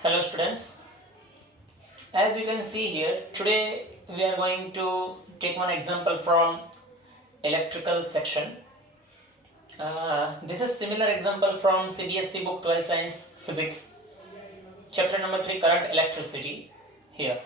Hello students, as you can see here, today we are going to take one example from electrical section. This is similar example from CBSE book 12 Science Physics, chapter number 3 current electricity here.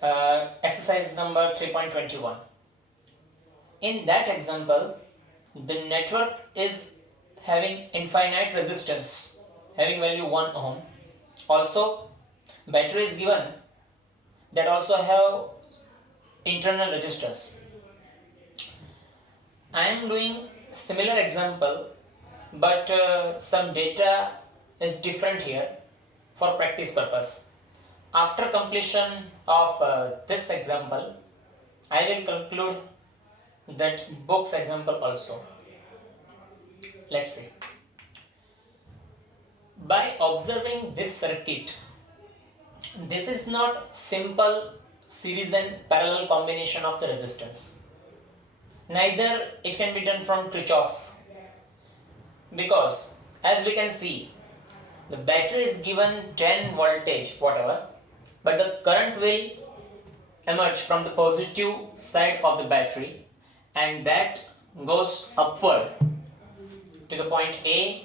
Exercise number 3.21. In that example, the network is having infinite resistance, having value 1 ohm. Also, battery is given that also have internal resistance. I am doing similar example, but some data is different here for practice purpose. After completion of this example, I will conclude that book's example also. Let's see. By observing this circuit, this is not simple series and parallel combination of the resistance. Neither it can be done from Kirchhoff, because as we can see, the battery is given 10 voltage whatever, but the current will emerge from the positive side of the battery and that goes upward to the point A,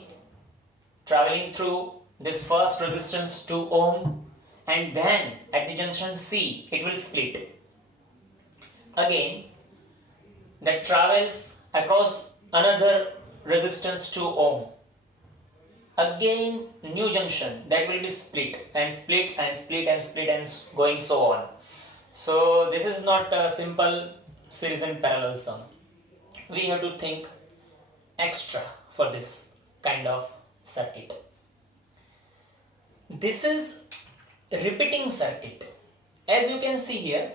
traveling through this first resistance 2 ohm, and then at the junction C it will split. Again, that travels across another resistance 2 ohm. Again, new junction that will be split and split and split and split and going so on. So this is not a simple series and parallel sum. We have to think extra for this kind of circuit. This is repeating circuit. As you can see here,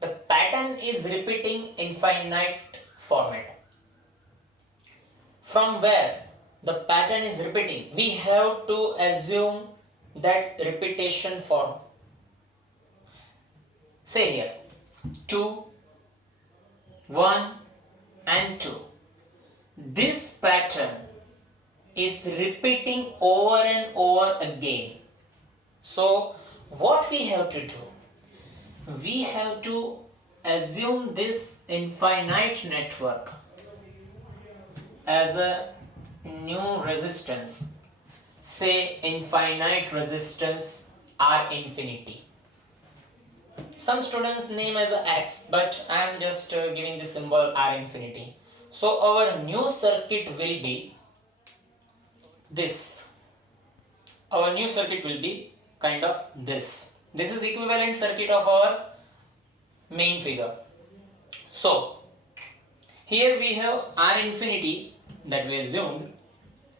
the pattern is repeating infinite format. From where the pattern is repeating, we have to assume that repetition form. Say here 2, 1 and 2. This pattern is repeating over and over again. So what we have to do? We have to assume this infinite network as a new resistance. Say infinite resistance R infinity. Some students name as a X, but I am just giving the symbol R infinity. So our new circuit will be this. Our new circuit will be kind of this. This is equivalent circuit of our main figure. So here we have R infinity that we assumed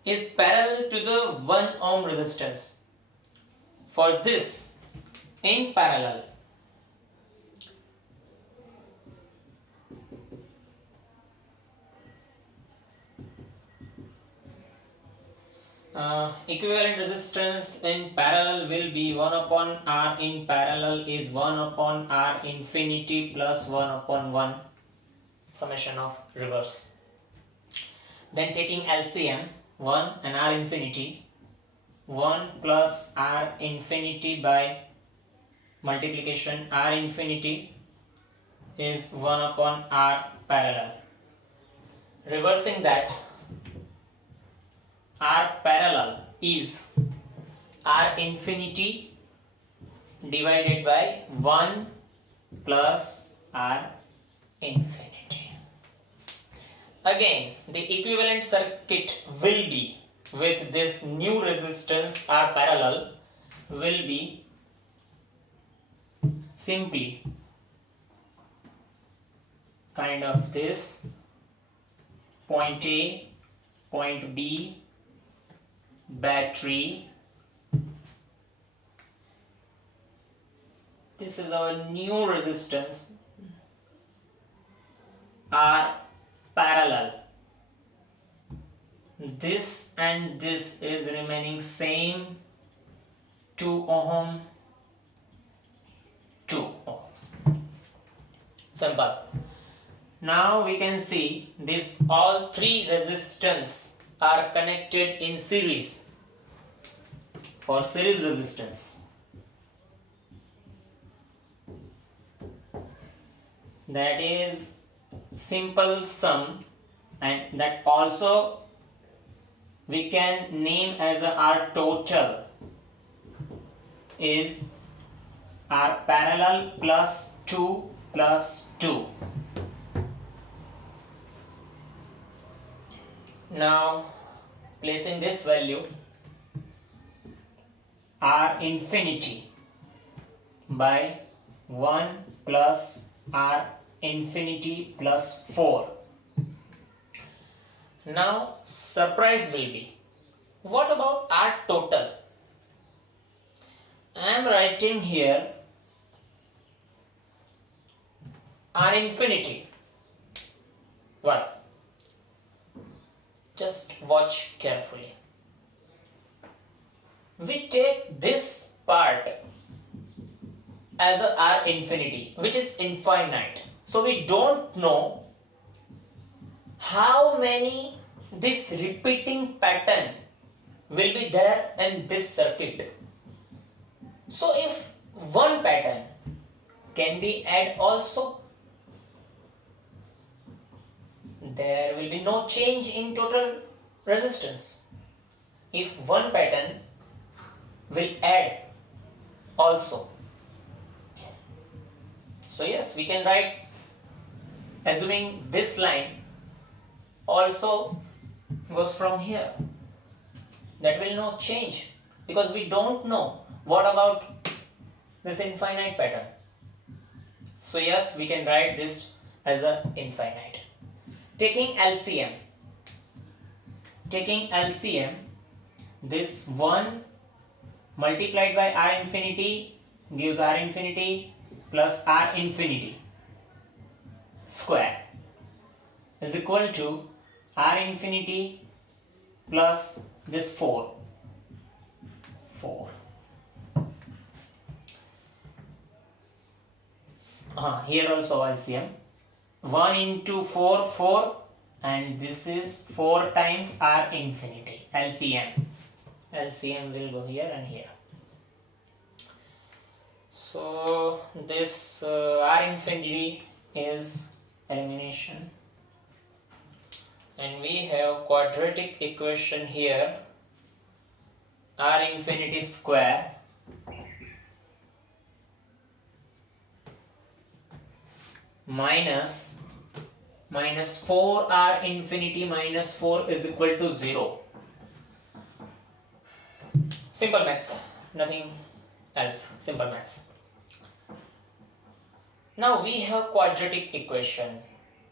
is parallel to the 1 ohm resistance. For this, in parallel, equivalent resistance in parallel will be 1 upon R in parallel is 1 upon R infinity plus 1 upon 1 summation of reverse. Then taking LCM, 1 and R infinity, 1 plus R infinity by multiplication R infinity is 1 upon R parallel. Reversing that, R parallel is R infinity divided by 1 plus R infinity. Again, the equivalent circuit will be with this new resistance R parallel will be simply kind of this point A, point B, battery. This is our new resistance R parallel. This and this is remaining same, 2 ohm, 2 ohm. Simple. Now we can see these all three resistance are connected in series. for series resistance. That is simple sum, and that also we can name as our total is R parallel plus 2 plus 2. Now placing this value R infinity by 1 plus R infinity plus 4. Now surprise will be, what about R total? I am writing here R infinity. Why? Just watch carefully. We take this part as a R infinity, which is infinite. So we don't know how many this repeating pattern will be there in this circuit. So if one pattern can be add also, there will be no change in total resistance. If one pattern will add also. So yes, we can write, assuming this line also goes from here. That will not change because we don't know what about this infinite pattern. So yes, we can write this as a infinite. Taking LCM, this 1 multiplied by R infinity gives R infinity plus R infinity square is equal to R infinity plus this 4. Here also LCM. 1 into 4, 4, and this is 4 times R infinity. LCM will go here and here. So this R infinity is elimination, and we have quadratic equation here, R infinity square minus 4R infinity minus 4 is equal to 0. Simple maths, nothing else, simple maths. Now we have quadratic equation.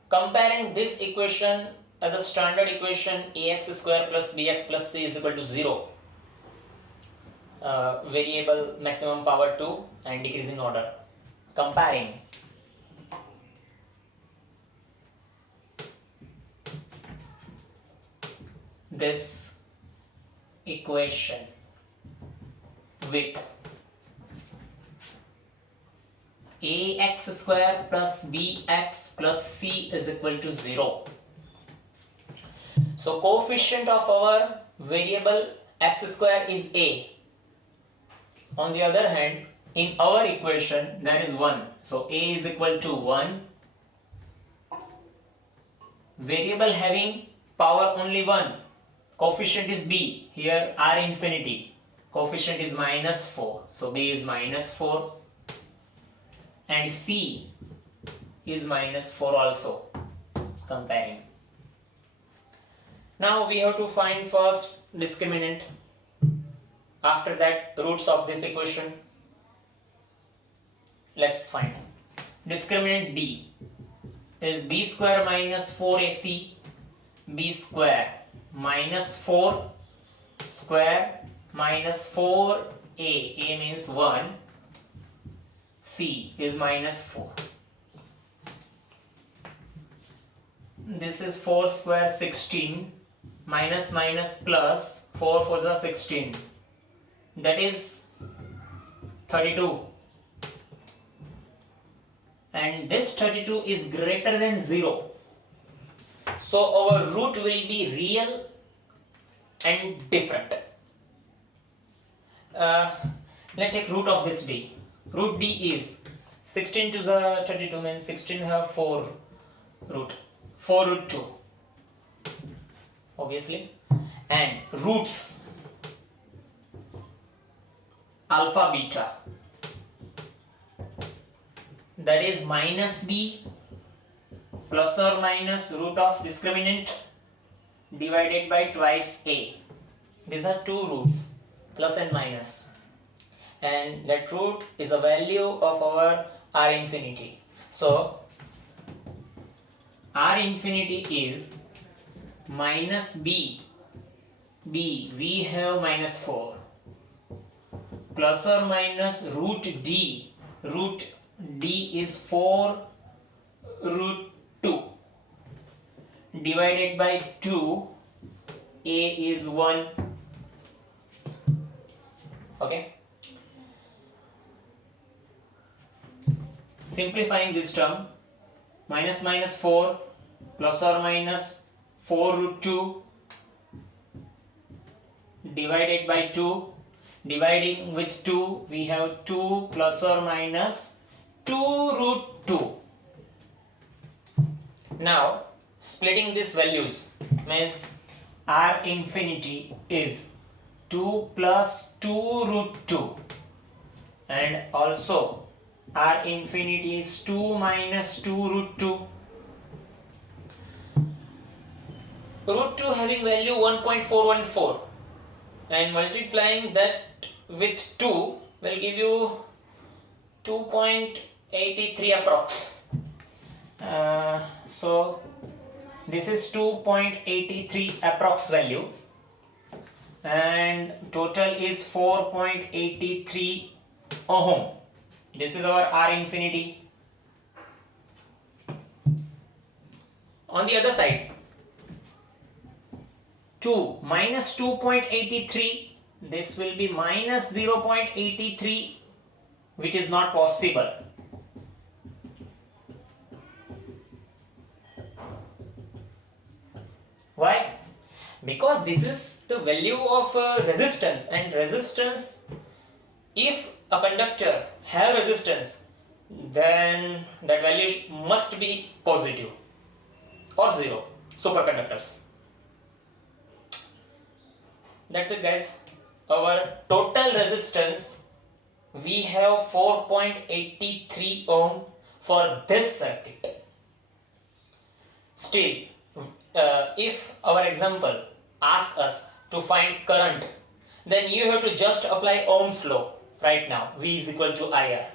Comparing this equation as a standard equation, ax square plus bx plus c is equal to 0. Variable maximum power 2 and decreasing order. Comparing. This equation with ax square plus bx plus c is equal to 0. So coefficient of our variable x square is a. On the other hand, in our equation that is 1. So a is equal to 1. Variable having power only 1. Coefficient is b. Here R infinity. Coefficient is minus 4. So b is minus 4. And c is minus 4 also. Comparing. Now we have to find first discriminant. After that, roots of this equation. Let's find. Discriminant b is b square minus 4ac. B square minus 4 square minus 4a. A means 1. C is minus 4. This is 4 square 16 minus minus plus 4 for the 16. That is 32. And this 32 is greater than 0. So our root will be real and different. let's take root of this d. Root d is 16 to the 32 means 16 have 4 root 2 obviously, and roots alpha beta, that is minus b plus or minus root of discriminant divided by twice a. These are two roots, plus and minus, and that root is a value of our r infinity. So r infinity is minus b, we have minus 4, plus or minus root d is 4 root 2 divided by 2, a is 1. Okay, simplifying this term, minus minus 4 plus or minus 4 root 2 divided by 2, dividing with 2 we have 2 plus or minus 2 root 2. Now splitting these values means r infinity is 2 plus 2 root 2, and also r infinity is 2 minus 2 root 2. Root 2 having value 1.414, and multiplying that with 2 will give you 2.83 approx. So this is 2.83 approx value, and total is 4.83 ohm. This is our r infinity. On the other side, 2 minus 2.83, this will be minus 0.83, which is not possible. Why? Because this is the value of resistance, and resistance, if a conductor have resistance, then that value must be positive or zero. Superconductors. That's it, guys. Our total resistance, we have 4.83 ohm for this circuit. Still, if our example asks us to find current, then you have to just apply Ohm's law right now. V is equal to IR.